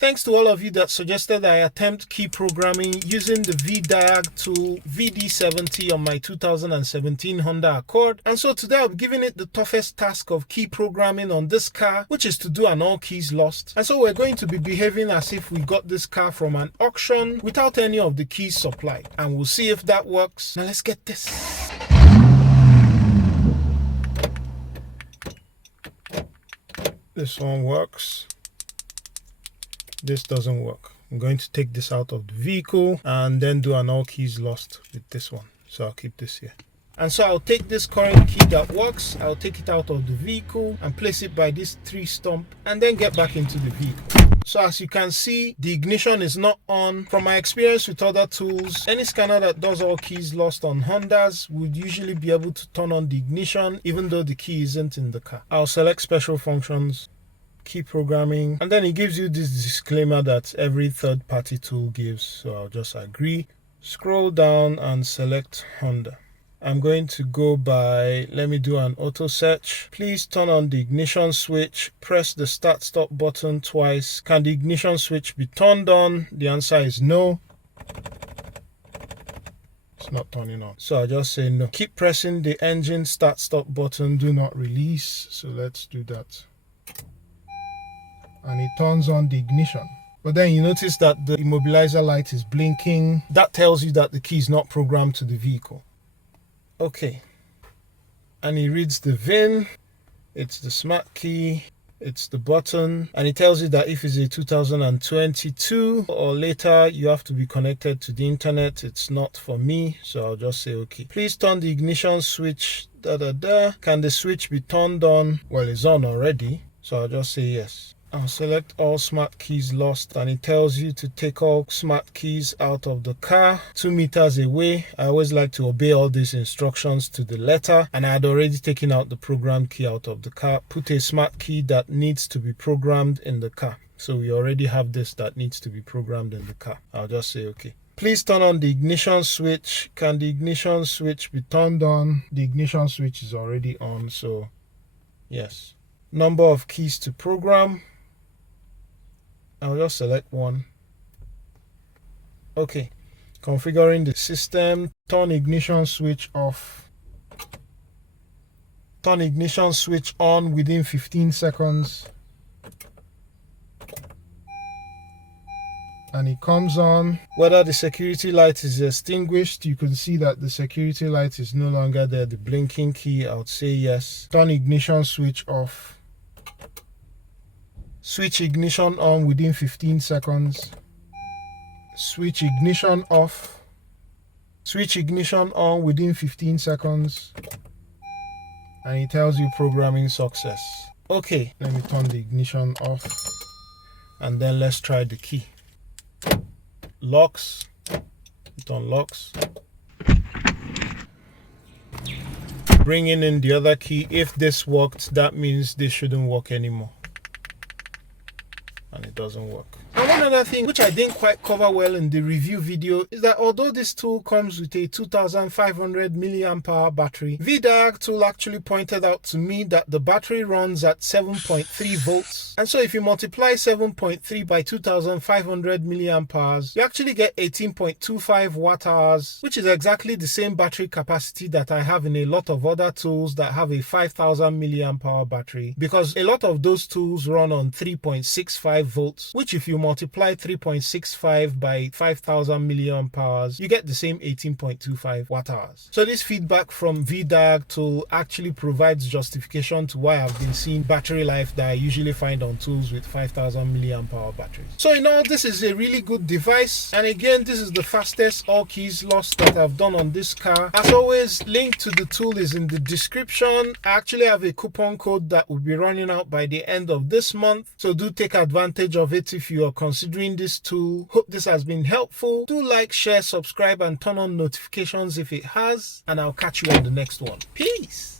Thanks to all of you that suggested I attempt key programming using the Vdiagtool VD70 on my 2017 Honda Accord. And so today I'll be giving it the toughest task of key programming on this car, which is to do an all keys lost. And so we're going to be behaving as if we got this car from an auction without any of the keys supplied. And we'll see if that works. Now let's get this. This one works. This doesn't work. I'm going to take this out of the vehicle and then do an all keys lost with this one. So I'll keep this here. And so I'll take this current key that works, I'll take it out of the vehicle and place it by this tree stump and then get back into the vehicle. So as you can see, the ignition is not on. From my experience with other tools, any scanner that does all keys lost on Hondas would usually be able to turn on the ignition even though the key isn't in the car. I'll select special functions, key programming, and then it gives you this disclaimer that every third-party tool gives. So I'll just agree, scroll down and select Honda. I'm going to go by, let me do an auto search. Please turn on the ignition switch, press the start stop button twice. Can the ignition switch be turned on? The answer is no. It's not turning on, so I'll just say no. Keep pressing the engine start stop button, do not release. So let's do that. And it turns on the ignition. But then you notice that the immobilizer light is blinking. That tells you that the key is not programmed to the vehicle. Okay. And it reads the VIN. It's the smart key. It's the button. And it tells you that if it's a 2022 or later, you have to be connected to the internet. It's not for me. So I'll just say okay. Please turn the ignition switch. Can the switch be turned on? Well, it's on already. So I'll just say yes. I'll select all smart keys lost, and it tells you to take all smart keys out of the car 2 meters away. I always like to obey all these instructions to the letter, and I had already taken out the program key out of the car. Put a smart key that needs to be programmed in the car. So we already have this that needs to be programmed in the car. I'll just say okay. Please turn on the ignition switch. Can the ignition switch be turned on? The ignition switch is already on, so yes. Number of keys to program. I'll just select one. Okay, configuring the system, turn ignition switch off. Turn ignition switch on within 15 seconds. And it comes on. Whether the security light is extinguished, you can see that the security light is no longer there. The blinking key, I would say yes. Turn ignition switch off. Switch ignition on within 15 seconds. Switch ignition off. Switch ignition on within 15 seconds. And it tells you programming success. Okay, let me turn the ignition off. And then let's try the key. Locks. It unlocks. Bringing in the other key. If this worked, that means this shouldn't work anymore. And it doesn't work. And one other thing which I didn't quite cover well in the review video is that although this tool comes with a 2500 mAh battery, Vdiagtool actually pointed out to me that the battery runs at 7.3 volts. And so if you multiply 7.3 by 2500 mAh, you actually get 18.25 watt hours, which is exactly the same battery capacity that I have in a lot of other tools that have a 5000 mAh battery, because a lot of those tools run on 3.65 volts, which if you multiply 3.65 by 5000 mAh, you get the same 18.25 watt hours. So this feedback from Vdiagtool actually provides justification to why I've been seeing battery life that I usually find on tools with 5000 mAh batteries. So in all, this is a really good device, and again, this is the fastest all keys lost that I've done on this car. As always, link to the tool is in the description. I actually have a coupon code that will be running out by the end of this month, so do take advantage of it if you are considering this tool. Hope this has been helpful. Do like, share, subscribe, and turn on notifications if it has, and I'll catch you on the next one. Peace.